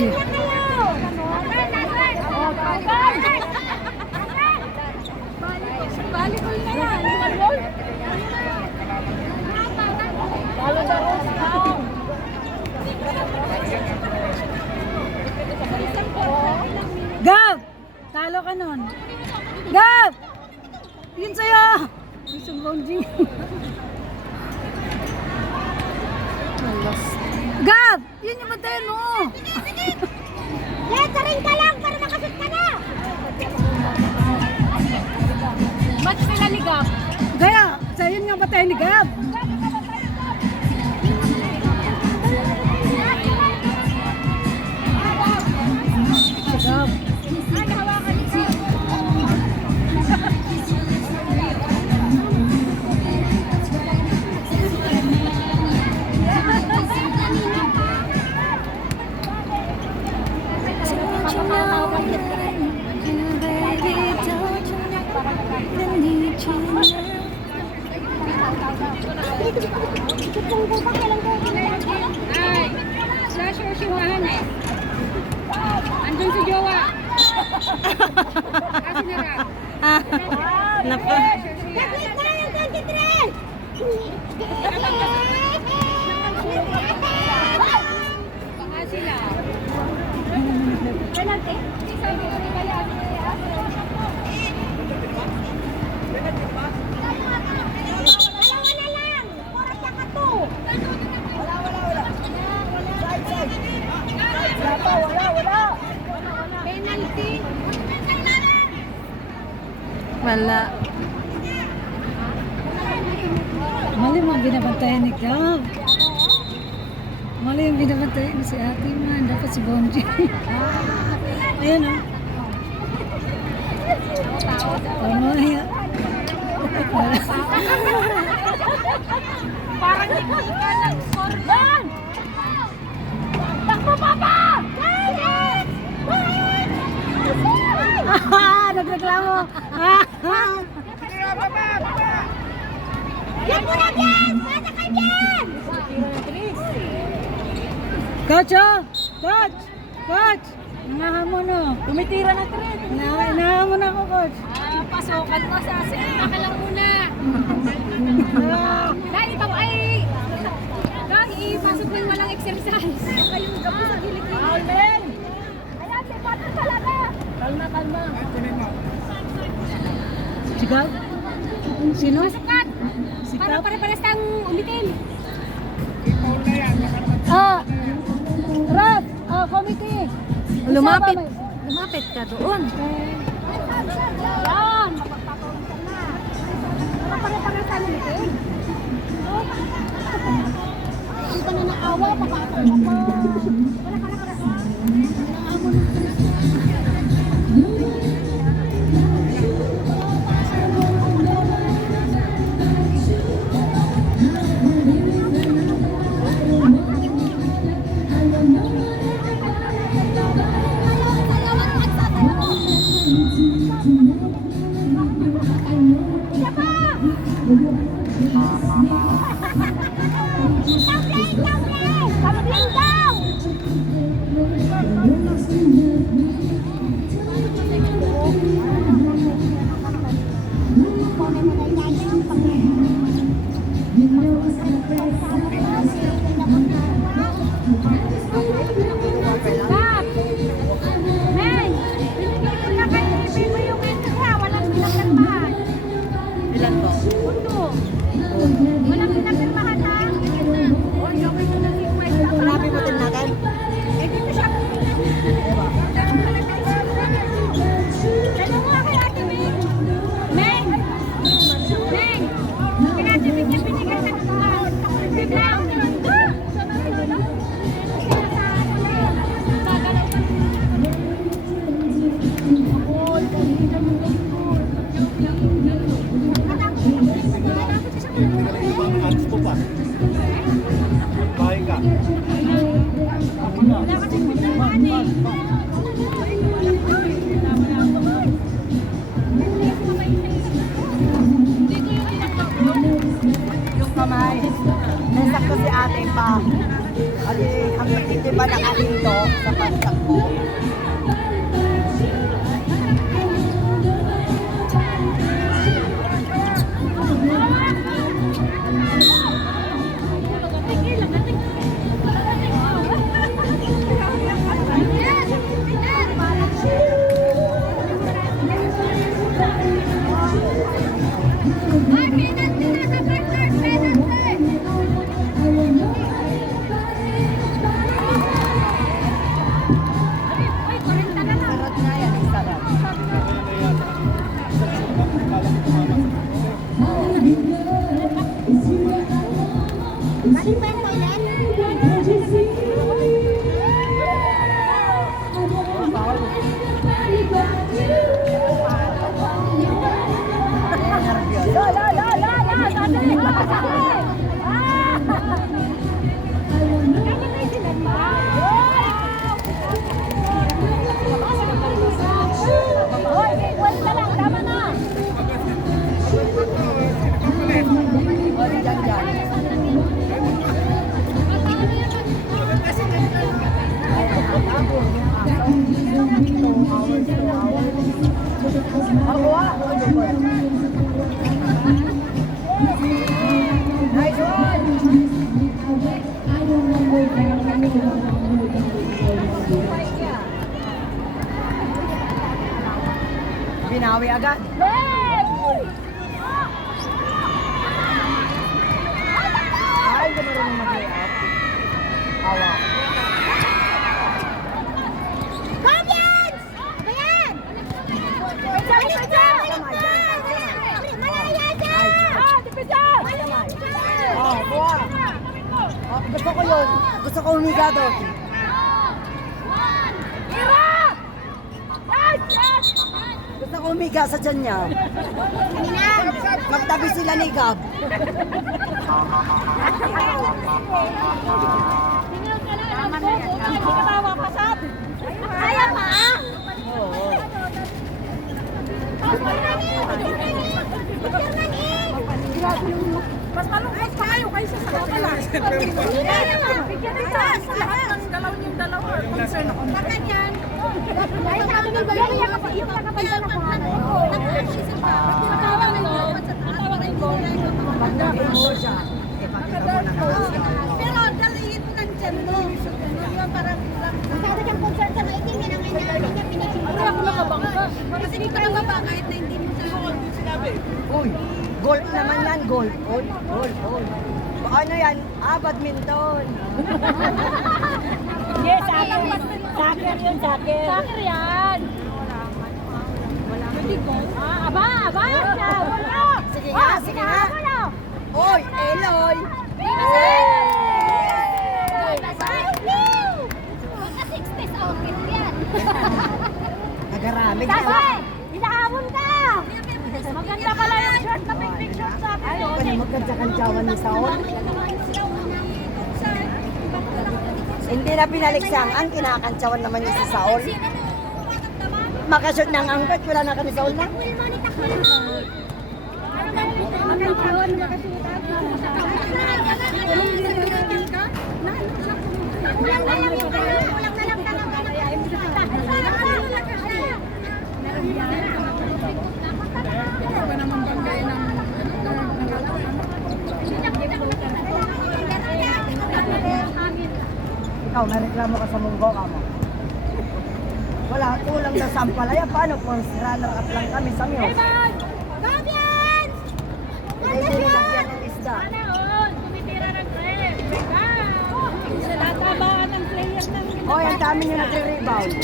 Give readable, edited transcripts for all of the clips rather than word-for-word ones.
si... Volleyball na yan. Gab! Talo ka nun. Gab! Yun sa'yo! Isang bonjing. Gab! Yun yung bantayan mo! Leto rin ka lang para makasut ka na! Match sila ni Gab. Kaya, sa'yo nga bantayan ni Gab. Gab. Ay, slasher siwahan eh. Andun si Jowa. Kasi narap. Napa. Kapit na yung 23! Baka sila. Penalty? Sabi ko ni Kaya. Dalawa na lang! Oras na ka to! Wala. Penalty. Wala. Mali mo ang binabantayan ni Gab. Mali yung binabantayan ni si ate man. Dapat si Bonji. Ayan o. Tama yan. Parang hindi ka nag-score doon! Takbo papa! Nagreklamo. Yan mo na yan! Nasa ka yan! Coach oh! Coach! Coach! Nangahamon o. Tumitira na tren. Nangahamon ako, coach. Pasokan mo sa sila ka lang muna. Dahil ito ay... Dahil ipasok mo yung walang exercise. Kayong gapo sa gilid. Alden! Ayan, si Pato talaga. Kalma. Si Gab? Sino? Masukat! Si Para Gab? pare-pares tang umitin. Rab! Committee! Lumapit. Lumapit ka doon. Yan! Mapagpapawisan na. Para pare-pares tang umitin. Hindi ka na nakawa, papakapag pa. Nasakto si ate pa. Kasi ang dito ba nakalito sa pansang Nice one! Binawi agad. Ay, hindi marunong mag-layout. Awa. Oh, kuha. Oh, gusto ko yun. Gusto ko humiga doon. Gusto ko humiga sa dyan niya. Magtabi sila ni Gab. Kaya pa? Oo. Mas malungkot pa kayo kaysa sa kapala. Bigyan ng chance sa lahat ng dalaw niyong dalawa. Concern ako. Bakit yan? Ay, sabi ng bayan, yung nakapagda na po. Nag-isip ka. Natawa ng goal. Natawa ng goal. Pag nag-game mo siya, ipakita mo na kasi. Pero daliin mo ng dyan mo. Yung parang... Masyado kang concern sa lighting. Yan ang ngayon niya pinagsimula. Kaya ako nakabangka. Kasi dito ka ba kahit na hindi mo sinabi? Uy, golf naman yan, golf. Golf, golf, golf. Ano yan? Badminton. Yes, soccer. Soccer yun, soccer. Soccer yan. Wala. Aba, aba. Wala. Sige nga, sige nga. Uy, Eloy. Maka-60s outfit yan. Nagaramig na. Sabi, hinahamon ka. Maganda pala yung short na pink short sa akin. Ayaw ka na magkantsa-kantsawan ni Saon. Hindi na pinaliksyangan, kinakantsawan naman niya si Saul. Makashoot ng angkat, wala na ka ni Saul na. Ulang na lang yung ulang na lang Ikaw, nareklamo ka sa munggo ka mo. Wala, kulang na sampalaya. Paano kung runner-up lang kami sa Miyos? Hindi nilagyan ng isda. Hoy, ang dami nyo nagre-rebound.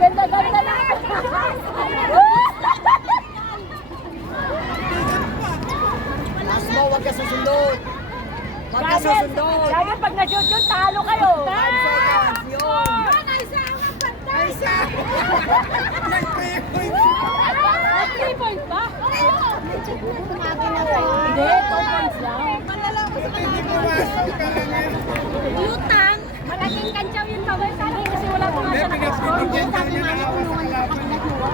Ganda-ganda na. Last mo, huwag ka susundot. Huwag ka susundot. Lagi pag na-shoot yun, talo kayo. 5 seconds, yun. Three points ba? Hindi, 2 points lang. Lutang. Malaking kantsaw yun kawal sa akin kasi wala pang nasa nakascore. Lutang yung mga tulungan yung kapag-nakuha.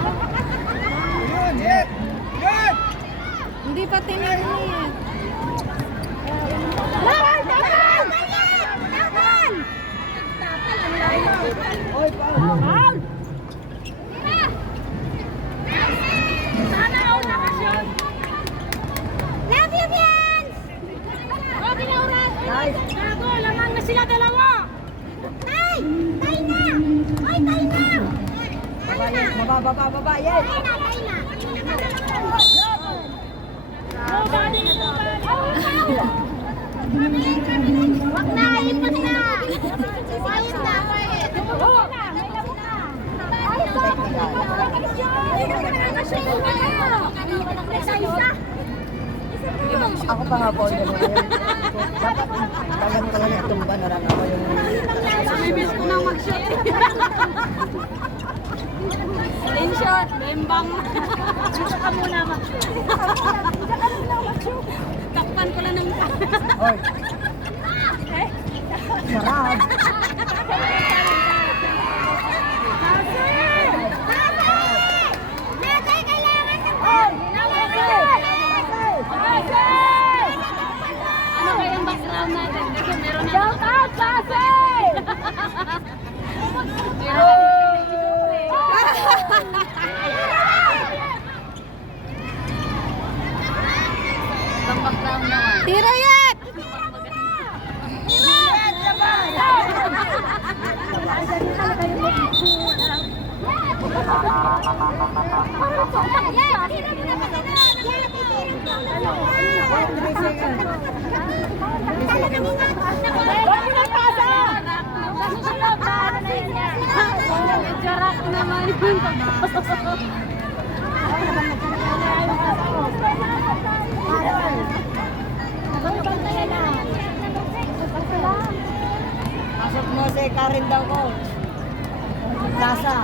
Hindi pa tinirmin. Laban! Tapan! Tapan! Tapan! Ang layo. Hoy, Foul! Sana all nakashoot. Love you, Bians! Okay na, Uras. Nice. Gago, lamang na sila dalawa. Tay! Tay na! Oy, tay na! Tay na! Baba, yes. Tay na, tay na! Nobody, nobody. Wag na, ipon na! Sisigayin na, quiet. Lumubo na, may labo na. Ayos na, Ako pa nga po, dapat tagan talaga itong ba, naranawa yung... Namimiss ko nang mag-shot. In short, bembang. Dito ka muna mag-shot. Takpan ko lang ng... Hoy, sarap. Tira yan! Pasok mo si Karen daw ko. Plaza.